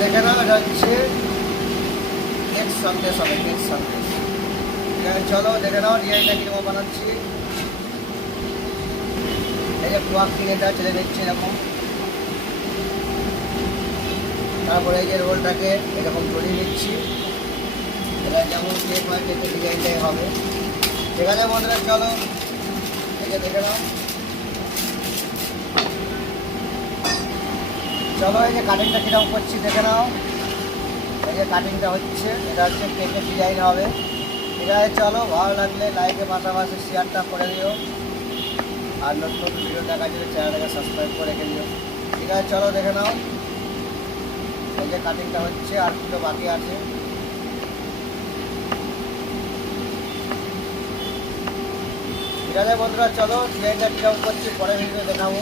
দেখে নাও, এটা হচ্ছে কেক সন্দেশ হবে, কেক সন্দেশ। চলো দেখে নাও ডিজাইনটা কিরকম বানাচ্ছি। এই যে প্লাগ কিনে এটা ছেড়ে নিচ্ছি এরকম। তারপরে এই যে রোলটাকে এরকম ধরিয়ে নিচ্ছি। এটা যেমন কেক হয় কেকের ডিজাইনটাই হবে। ঠিক আছে বন্ধুরা, চলো এই যে দেখে নাও। চলো এই যে কাটিংটা কীরকম করছি দেখে নাও। এই যে কাটিংটা হচ্ছে, এটা হচ্ছে কেকের ডিজাইন হবে। ঠিক আছে, চলো ভালো লাগলে লাইকের পাশাপাশি শেয়ারটা করে দিও। আর নতুন নতুন ভিডিও দেখার জন্য চ্যানেলটাকে সাবস্ক্রাইব করে রেখে দিও। ঠিক আছে, চলো দেখে নাও। এই যে কাটিংটা হচ্ছে, আর দুটো বাকি আছে। ঠিক আছে বন্ধুরা, চলো ডিজাইনটা কীরকম করছি পরে ভিডিও দেখাবো।